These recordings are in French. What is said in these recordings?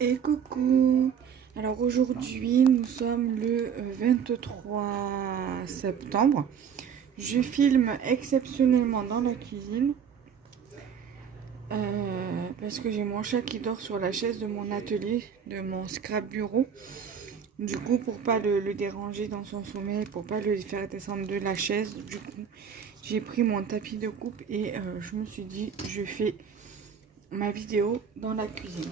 Et coucou! Alors aujourd'hui nous sommes le 23 septembre. Je filme exceptionnellement dans la cuisine parce que j'ai mon chat qui dort sur la chaise de mon atelier, de mon scrap bureau. Du coup, pour pas le déranger dans son sommeil, pour pas le faire descendre de la chaise, du coup j'ai pris mon tapis de coupe et je me suis dit je fais ma vidéo dans la cuisine.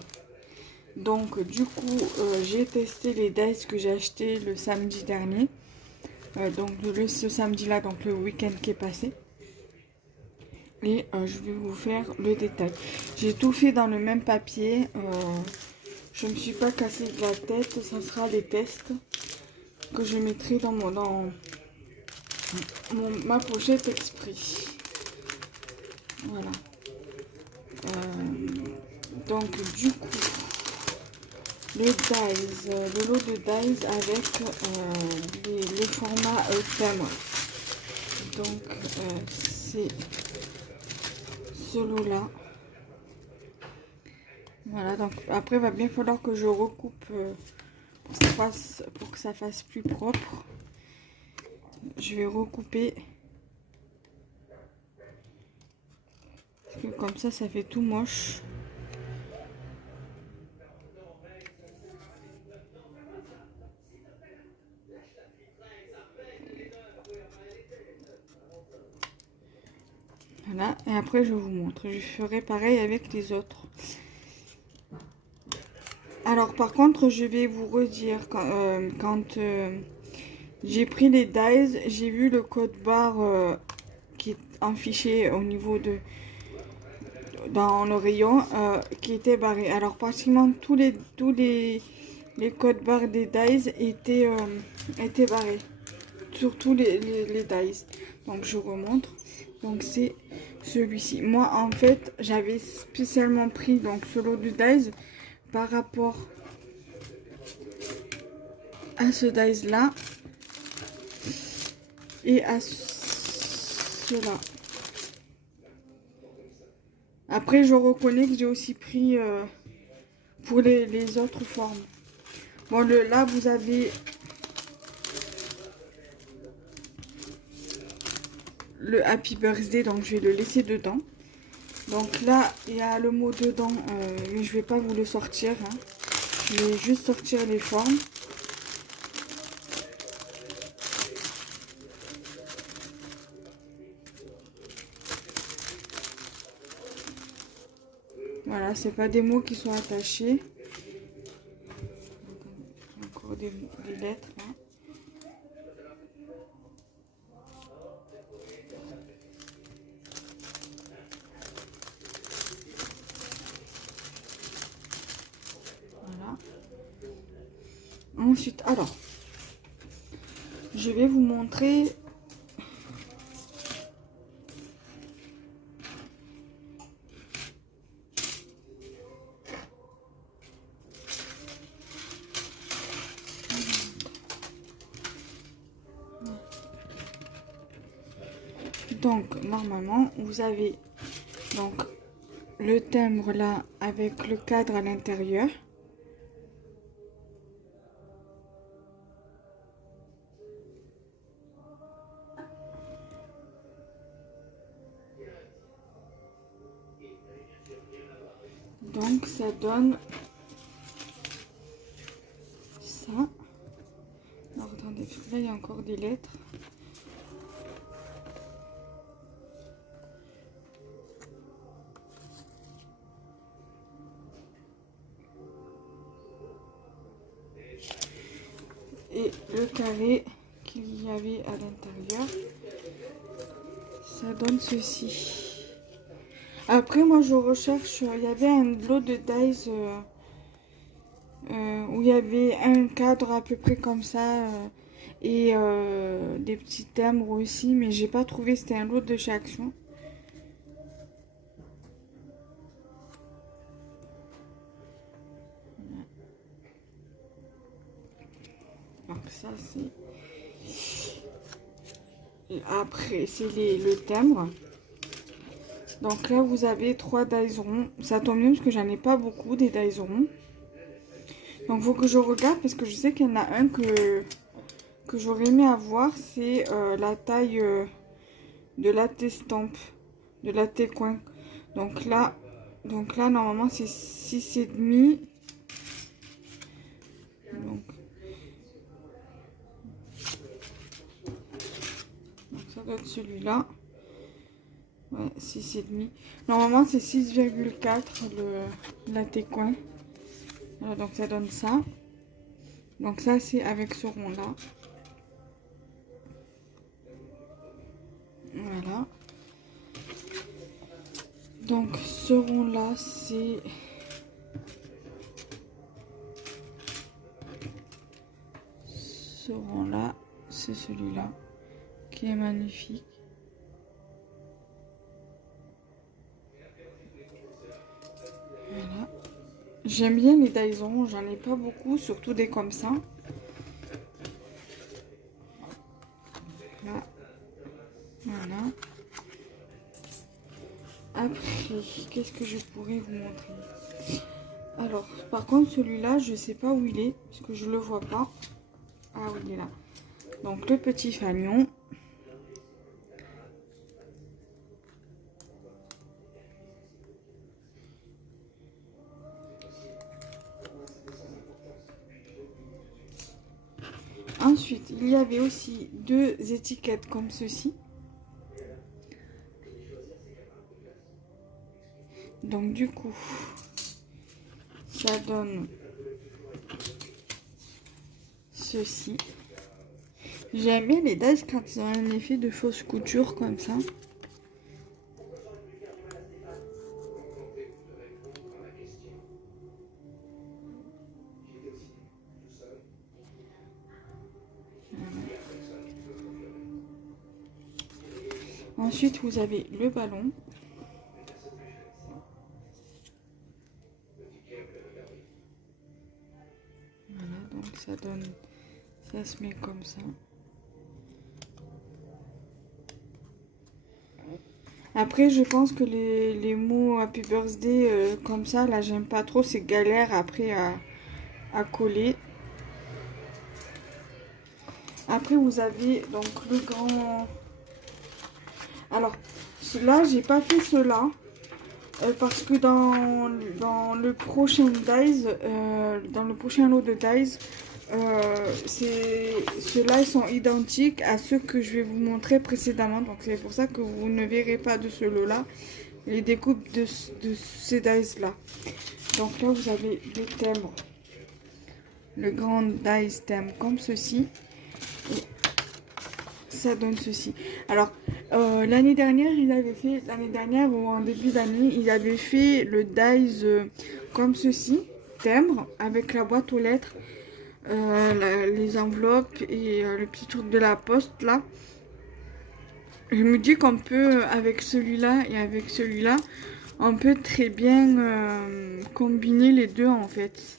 Donc du coup j'ai testé les dice que j'ai acheté le samedi dernier, ce samedi là, donc le week-end qui est passé, et je vais vous faire le détail. J'ai tout fait dans le même papier, je me suis pas cassé de la tête. Ça sera les tests que je mettrai dans ma pochette exprès. Voilà. Donc du coup le dies, le lot de dies avec le format thème. Donc c'est ce lot là. Voilà, donc après il va bien falloir que je recoupe pour que ça fasse plus propre. Je vais recouper parce que comme ça fait tout moche. Voilà, et après je vous montre. Je ferai pareil avec les autres. Alors par contre, je vais vous redire, quand j'ai pris les dies, j'ai vu le code barre qui est affiché au niveau dans le rayon qui était barré. Alors pratiquement tous les codes barres des dies étaient barrés. Surtout les dies. Donc je remontre. Donc c'est celui-ci. Moi en fait j'avais spécialement pris donc ce lot de dies par rapport à ce dice là et à cela. Après je reconnais que j'ai aussi pris pour les autres formes. Bon, là vous avez le Happy Birthday, donc je vais le laisser dedans. Donc là il y a le mot dedans, mais je vais pas vous le sortir, hein. Je vais juste sortir les formes. Voilà, c'est pas des mots qui sont attachés. Encore des lettres là. Voilà. Ensuite, alors, je vais vous montrer donc normalement vous avez donc le timbre là avec le cadre à l'intérieur. Donc ça donne ça. Alors attendez, parce que là il y a encore des lettres. Et le carré qu'il y avait à l'intérieur, ça donne ceci. Après moi je recherche, il y avait un lot de dies où il y avait un cadre à peu près comme ça et des petits timbres aussi, mais j'ai pas trouvé. C'était un lot de chez Action. Donc ça c'est... Après c'est le timbre. Donc là vous avez 3 dies ronds. Ça tombe bien parce que j'en ai pas beaucoup des dies ronds. Donc, il faut que je regarde parce que je sais qu'il y en a un que j'aurais aimé avoir. C'est la taille de latte stamp, de latte coin. Donc là, normalement, c'est 6,5. Donc, ça doit être celui-là. Ouais, 6,5. Normalement, c'est 6,4 le latte coin. Voilà, donc ça donne ça. Donc ça, c'est avec ce rond-là. Voilà. Donc ce rond-là, c'est... Ce rond-là, c'est celui-là, qui est magnifique. Voilà. J'aime bien les Dyson, j'en ai pas beaucoup, surtout des comme ça. Là. Voilà. Après, qu'est-ce que je pourrais vous montrer? Alors, par contre, celui-là, je sais pas où il est, parce que je le vois pas. Ah oui, il est là. Donc, le petit fanion. Ensuite, il y avait aussi deux étiquettes comme ceci. Donc, du coup, ça donne ceci. J'aime bien les Dies quand ils ont un effet de fausse couture comme ça. Ensuite, vous avez le ballon. Voilà, donc ça donne... Ça se met comme ça. Après, je pense que les mots Happy Birthday comme ça, là, j'aime pas trop. C'est galère après à coller. Après, vous avez donc le grand... Alors, là, j'ai pas fait cela. Parce que dans le prochain Dies, dans le prochain lot de Dies, ceux-là ils sont identiques à ceux que je vais vous montrer précédemment. Donc c'est pour ça que vous ne verrez pas de ce lot-là les découpes de ces Dies-là. Donc là, vous avez le timbre. Le grand Dies thème comme ceci. Et ça donne ceci. Alors, l'année dernière, ou en début d'année, il avait fait le Dies comme ceci, timbre, avec la boîte aux lettres, les enveloppes et le petit truc de la poste là. Je me dis qu'on peut, avec celui-là et avec celui-là, on peut très bien combiner les deux en fait.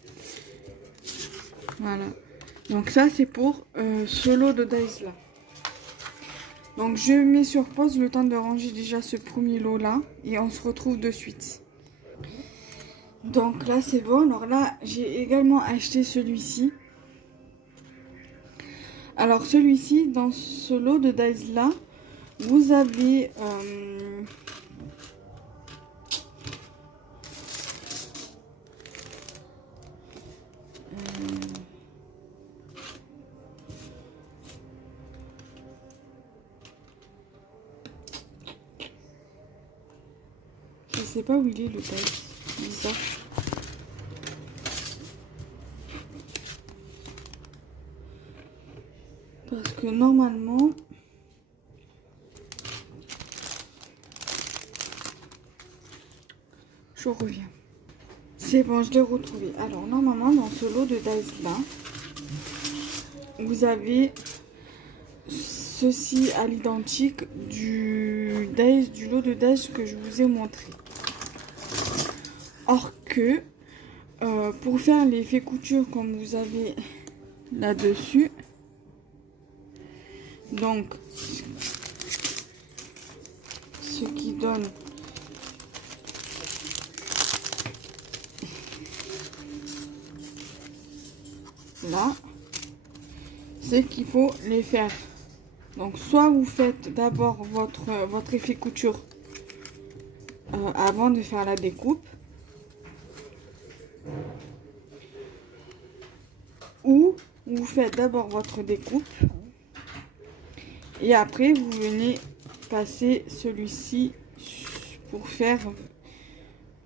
Voilà. Donc ça, c'est pour ce lot de Dies là. Donc je mets sur pause le temps de ranger déjà ce premier lot là et on se retrouve de suite. Donc là c'est bon. Alors là j'ai également acheté celui-ci. Alors celui-ci, dans ce lot de Dies là, vous avez je sais pas où il est le Dies, bizarre. Parce que normalement, je reviens. C'est bon, je l'ai retrouvé. Alors normalement, dans ce lot de Dies là, vous avez ceci à l'identique du Dies, du lot de Dies que je vous ai montré. Or que pour faire l'effet couture comme vous avez là-dessus, donc ce qui donne là, c'est qu'il faut les faire. Donc soit vous faites d'abord votre effet couture avant de faire la découpe, ou vous faites d'abord votre découpe et après vous venez passer celui-ci pour faire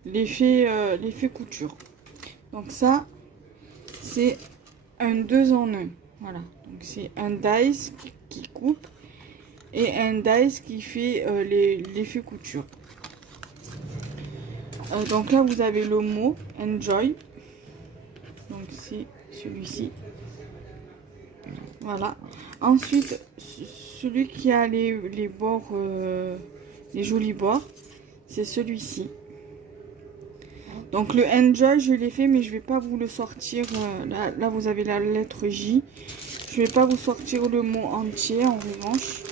l'effet couture. Donc ça, c'est un 2 en 1. Voilà, donc c'est un dice qui coupe et un dice qui fait l'effet couture. Donc là, vous avez le mot enjoy. Donc c'est celui-ci. Voilà. Ensuite, celui qui a les bords, les jolis bords, c'est celui-ci. Donc le enjoy, je l'ai fait, mais je vais pas vous le sortir. Là, vous avez la lettre J. Je vais pas vous sortir le mot entier, en revanche.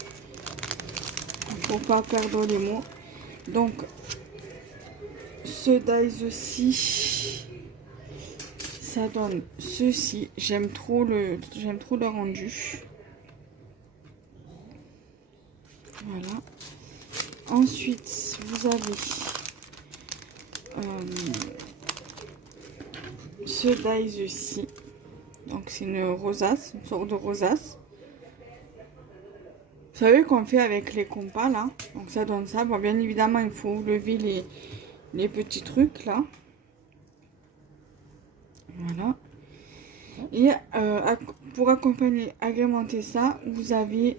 Pour pas perdre les mots. Donc, ce dice-ci, ça donne ceci. J'aime trop le rendu. Voilà. Ensuite, vous avez ce dice-ci. Donc, c'est une rosace, une sorte de rosace. Vous savez qu'on fait avec les compas, là. Donc, ça donne ça. Bon, bien évidemment, il faut lever les petits trucs, là. Voilà. Et pour accompagner, agrémenter ça, vous avez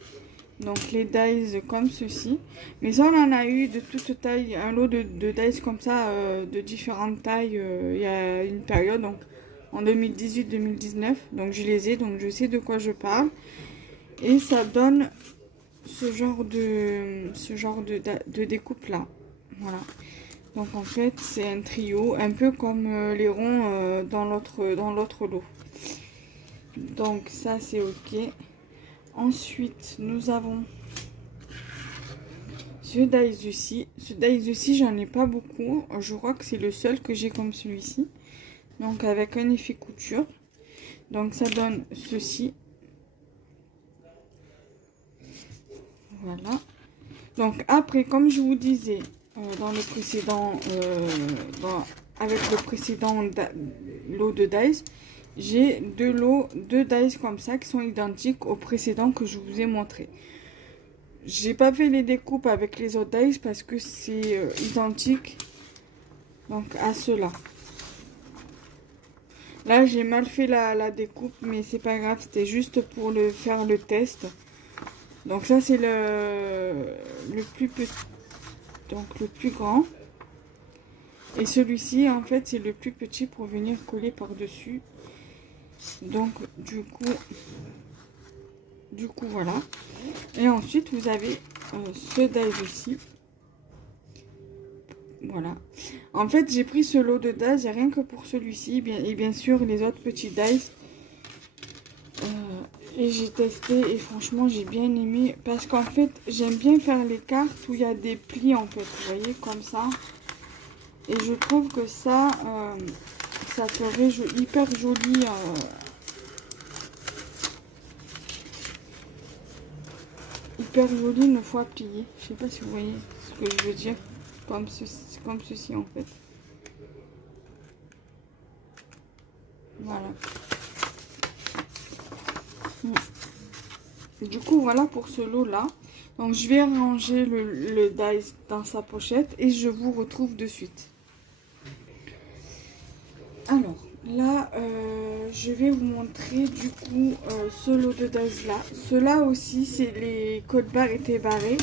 donc les dies comme ceci. Mais ça, on en a eu de toute taille, un lot de dies comme ça, de différentes tailles, il y a une période, donc en 2018-2019. Donc je les ai, donc je sais de quoi je parle. Et ça donne ce genre de découpe là. Voilà. Donc en fait, c'est un trio, un peu comme les ronds dans l'autre lot. Donc ça, c'est ok. Ensuite, nous avons ce dice-ci. Ce dice-ci, j'en ai pas beaucoup. Je crois que c'est le seul que j'ai comme celui-ci. Donc avec un effet couture. Donc ça donne ceci. Voilà. Donc après, comme je vous disais dans le précédent, avec le précédent lot de dice, j'ai deux dice comme ça qui sont identiques au précédent que je vous ai montré. J'ai pas fait les découpes avec les autres dice parce que c'est identique donc à cela. Là j'ai mal fait la découpe, mais c'est pas grave, c'était juste pour faire le test. Donc ça c'est le plus petit, donc le plus grand. Et celui-ci en fait c'est le plus petit pour venir coller par dessus. Donc du coup voilà. Et ensuite vous avez ce dice aussi. Voilà. En fait j'ai pris ce lot de dice rien que pour celui-ci et bien sûr les autres petits dice. Et j'ai testé et franchement j'ai bien aimé parce qu'en fait j'aime bien faire les cartes où il y a des plis en fait, vous voyez, comme ça. Et je trouve que ça ferait hyper joli. Hyper joli une fois plié. Je sais pas si vous voyez ce que je veux dire. Comme ceci en fait. Voilà. Du coup voilà pour ce lot là. Donc je vais ranger le dice dans sa pochette et je vous retrouve de suite. Alors là je vais vous montrer du coup ce lot de dice là. Ceux-là aussi c'est les codes barres étaient barrés.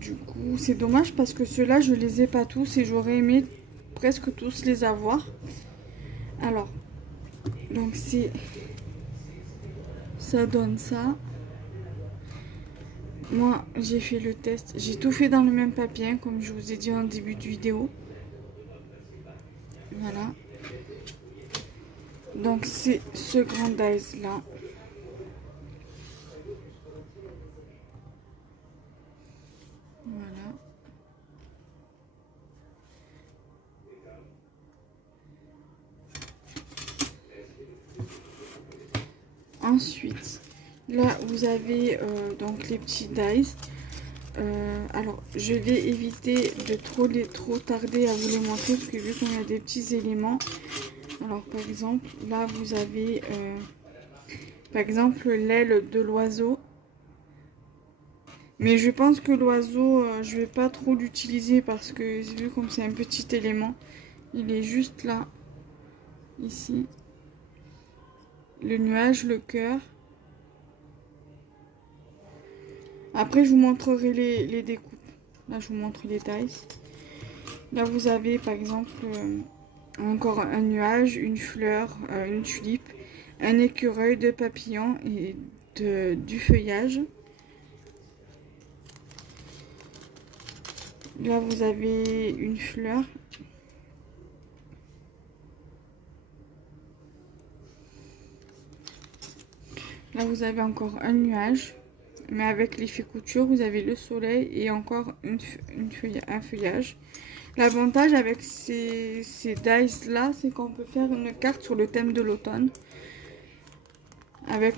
Du coup c'est dommage parce que ceux-là je les ai pas tous et j'aurais aimé presque tous les avoir. Alors donc ça donne ça. Moi j'ai fait le test, j'ai tout fait dans le même papier comme je vous ai dit en début de vidéo. Voilà. Donc c'est ce grand dice là. Voilà. Ensuite, là vous avez donc les petits dies. Alors je vais éviter de trop tarder à vous les montrer parce que vu qu'on a des petits éléments. Alors par exemple, là vous avez par exemple l'aile de l'oiseau. Mais je pense que l'oiseau, je vais pas trop l'utiliser parce que vu comme c'est un petit élément, il est juste là, ici. Le nuage, le cœur. Après, je vous montrerai les découpes. Là, je vous montre les tailles. Là, vous avez par exemple encore un nuage, une fleur, une tulipe, un écureuil, deux papillons et du feuillage. Là, vous avez une fleur. Là, vous avez encore un nuage. Mais avec l'effet couture, vous avez le soleil et encore un feuillage. L'avantage avec ces dies là, c'est qu'on peut faire une carte sur le thème de l'automne. Avec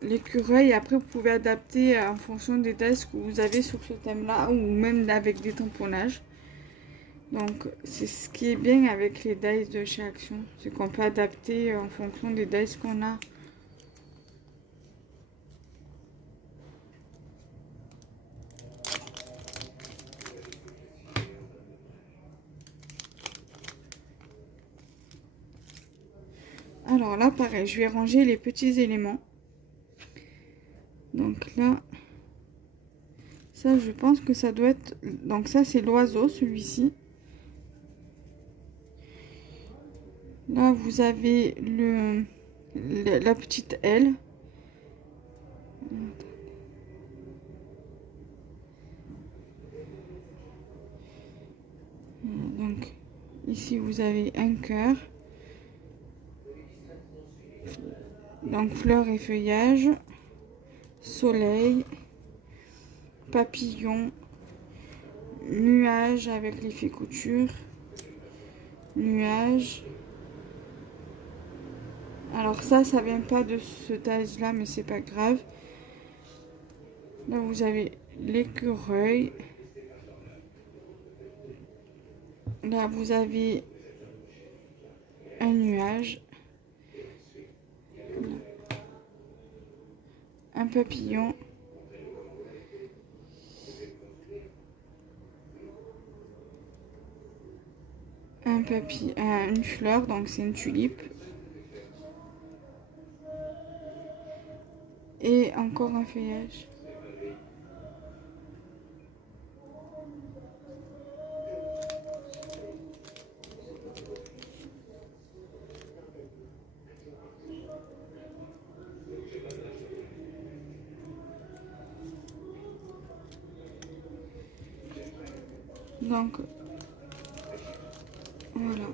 l'écureuil. Et après, vous pouvez adapter en fonction des dies que vous avez sur ce thème là. Ou même avec des tamponnages. Donc, c'est ce qui est bien avec les dies de chez Action. C'est qu'on peut adapter en fonction des dies qu'on a. Alors là, pareil, je vais ranger les petits éléments. Donc là, ça, je pense que ça doit être... Donc ça, c'est l'oiseau, celui-ci. Là, vous avez la petite aile. Donc, ici, vous avez un cœur. Donc, fleurs et feuillage. Soleil. Papillon. Nuage avec l'effet couture. Nuage. Alors ça vient pas de ce dies là, mais c'est pas grave. Là, vous avez l'écureuil. Là, vous avez un nuage. Un papillon. Une fleur, donc c'est une tulipe. Et encore un feuillage. Donc, voilà.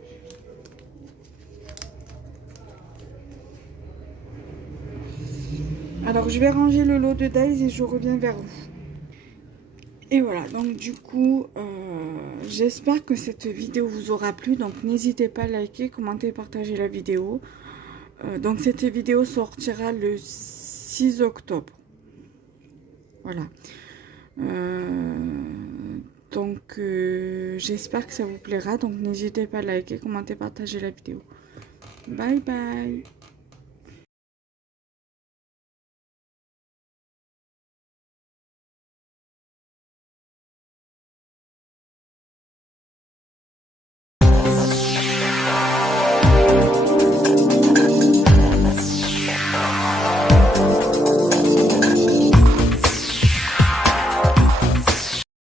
Alors, je vais ranger le lot de dies et je reviens vers vous. Et voilà, donc du coup, j'espère que cette vidéo vous aura plu. Donc, n'hésitez pas à liker, commenter, partager la vidéo. Donc, cette vidéo sortira le 6 octobre. Voilà. Donc, j'espère que ça vous plaira. Donc, n'hésitez pas à liker, commenter, partager la vidéo. Bye bye.